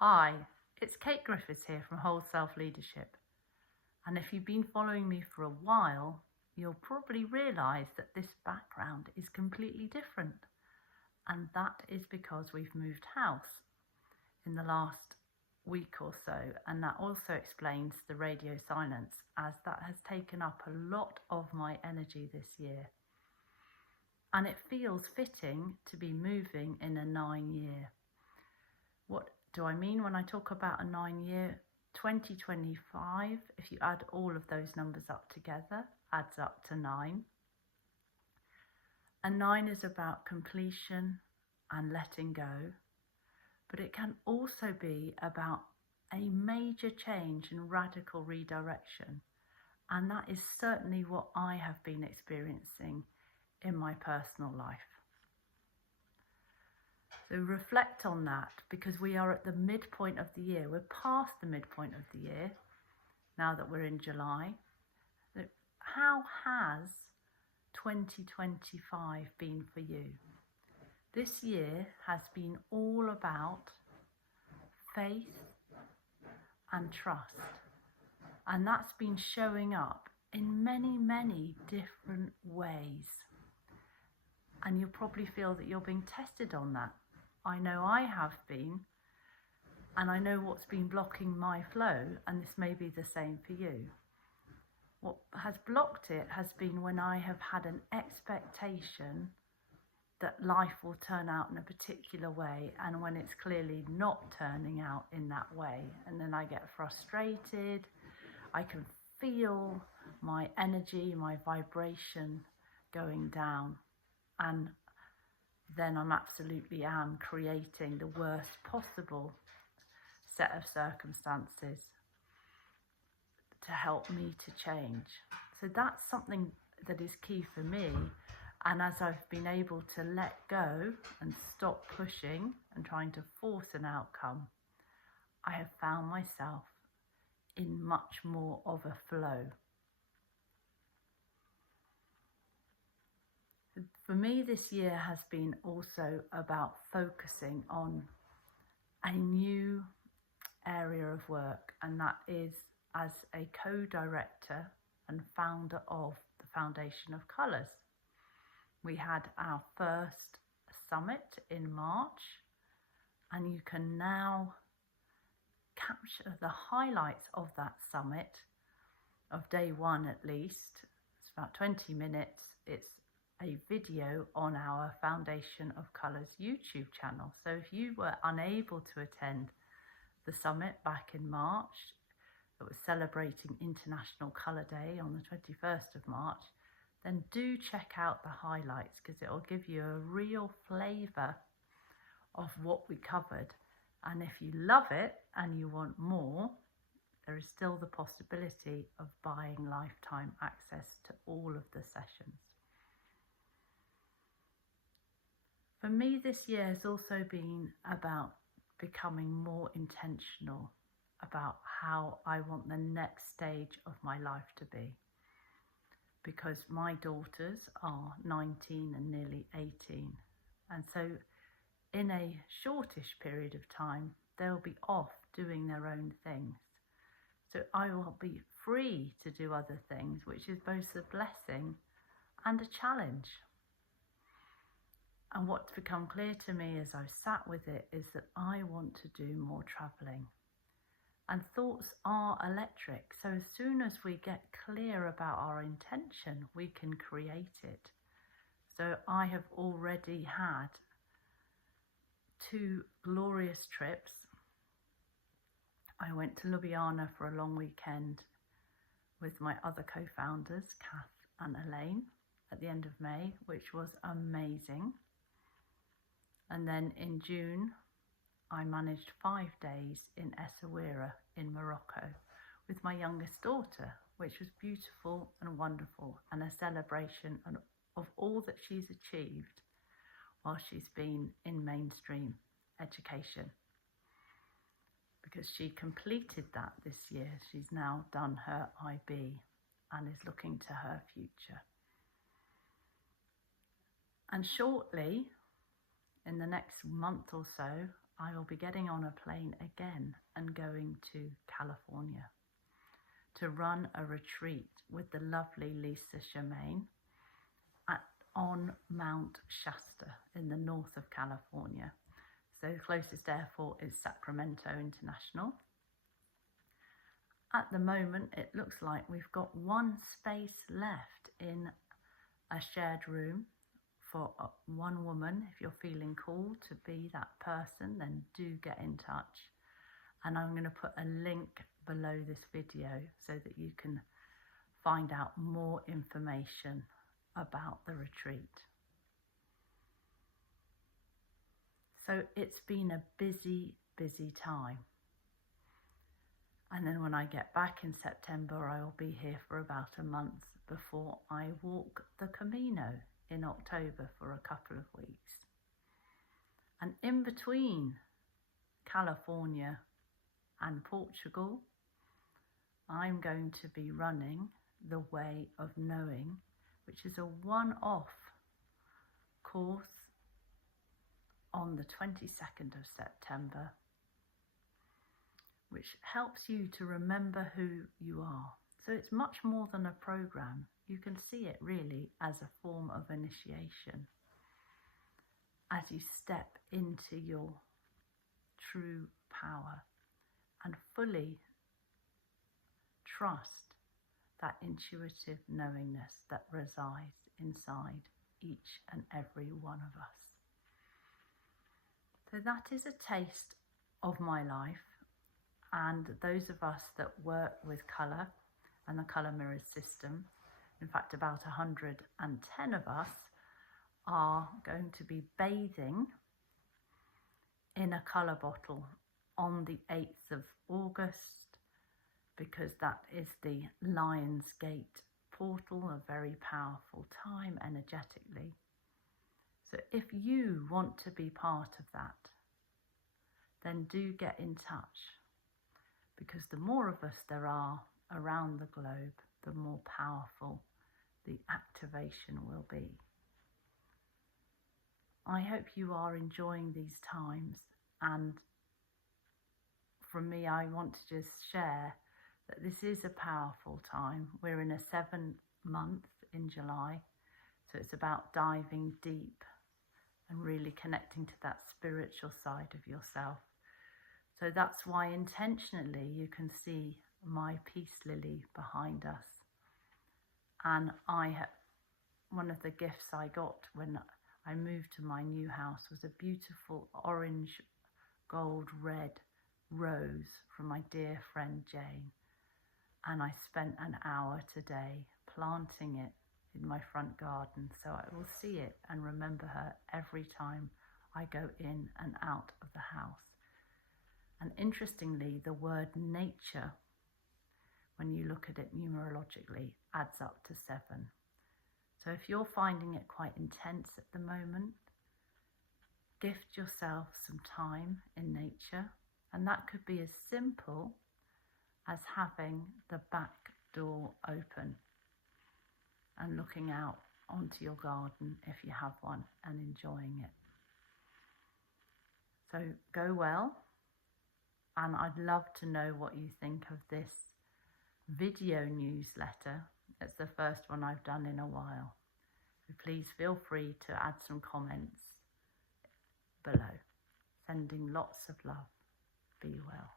Hi, it's Kate Griffiths here from Whole Self Leadership. And if you've been following me for a while, you'll probably realise that this background is completely different. And that is because we've moved house in the last week or so. And that also explains the radio silence, as that has taken up a lot of my energy this year. And it feels fitting to be moving in a 9-year. What do I mean when I talk about a 9-year? 2025, if you add all of those numbers up together, adds up to 9. And 9 is about completion and letting go, but it can also be about a major change and radical redirection. And that is certainly what I have been experiencing in my personal life. So reflect on that, because we are at the midpoint of the year. We're past the midpoint of the year now that we're in July. How has 2025 been for you? This year has been all about faith and trust. And that's been showing up in many, many different ways. And you'll probably feel that you're being tested on that. I know I have been, and I know what's been blocking my flow, and this may be the same for you. What has blocked it has been when I have had an expectation that life will turn out in a particular way, and when it's clearly not turning out in that way. And then I get frustrated. I can feel my energy, my vibration going down. And then I'm absolutely creating the worst possible set of circumstances to help me to change. So that's something that is key for me. And as I've been able to let go and stop pushing and trying to force an outcome, I have found myself in much more of a flow. For me, this year has been also about focusing on a new area of work, and that is as a co-director and founder of the Foundation of Colours. We had our first summit in March, and you can now capture the highlights of that summit, of day one at least. It's about 20 minutes. It's a video on our Foundation of Colours YouTube channel. So if you were unable to attend the summit back in March, that was celebrating International Colour Day on the 21st of March, then do check out the highlights, because it will give you a real flavour of what we covered. And if you love it and you want more, there is still the possibility of buying lifetime access to all of the sessions. For me, this year has also been about becoming more intentional about how I want the next stage of my life to be. Because my daughters are 19 and nearly 18. And so in a shortish period of time, they'll be off doing their own things. So I will be free to do other things, which is both a blessing and a challenge. And what's become clear to me as I've sat with it is that I want to do more travelling. And thoughts are electric. So as soon as we get clear about our intention, we can create it. So I have already had 2 glorious trips. I went to Ljubljana for a long weekend with my other co-founders, Kath and Elaine, at the end of May, which was amazing. And then in June, I managed 5 days in Essaouira in Morocco with my youngest daughter, which was beautiful and wonderful, and a celebration of all that she's achieved while she's been in mainstream education. Because she completed that this year. She's now done her IB and is looking to her future. And shortly, in the next month or so, I will be getting on a plane again and going to California to run a retreat with the lovely Lisa Germain on Mount Shasta in the north of California. So the closest airport is Sacramento International. At the moment, it looks like we've got one space left in a shared room for one woman. If you're feeling called to be that person, then do get in touch. And I'm going to put a link below this video so that you can find out more information about the retreat. So it's been a busy time. And then when I get back in September, I will be here for about a month before I walk the Camino in October for a couple of weeks. And in between California and Portugal, I'm going to be running the Way of Knowing, which is a one-off course on the 22nd of September, which helps you to remember who you are. So it's much more than a program. You can see it really as a form of initiation as you step into your true power and fully trust that intuitive knowingness that resides inside each and every one of us. So that is a taste of my life, and those of us that work with colour and the colour mirrors system, in fact about 110 of us, are going to be bathing in a colour bottle on the 8th of August, because that is the Lion's Gate portal, a very powerful time energetically. So if you want to be part of that, then do get in touch, because the more of us there are around the globe, the more powerful the activation will be. I hope you are enjoying these times, and from me, I want to just share that this is a powerful time. We're in a 7-month in July, so it's about diving deep and really connecting to that spiritual side of yourself. So that's why intentionally you can see my peace lily behind us. And one of the gifts I got when I moved to my new house was a beautiful orange, gold, red rose from my dear friend Jane. And I spent an hour today planting it in my front garden, so I will see it and remember her every time I go in and out of the house. And interestingly, the word nature, when you look at it numerologically, adds up to 7. So if you're finding it quite intense at the moment, gift yourself some time in nature, and that could be as simple as having the back door open and looking out onto your garden if you have one and enjoying it. So go well, and I'd love to know what you think of this video newsletter. It's the first one I've done in a while. So please feel free to add some comments below. Sending lots of love. Be well.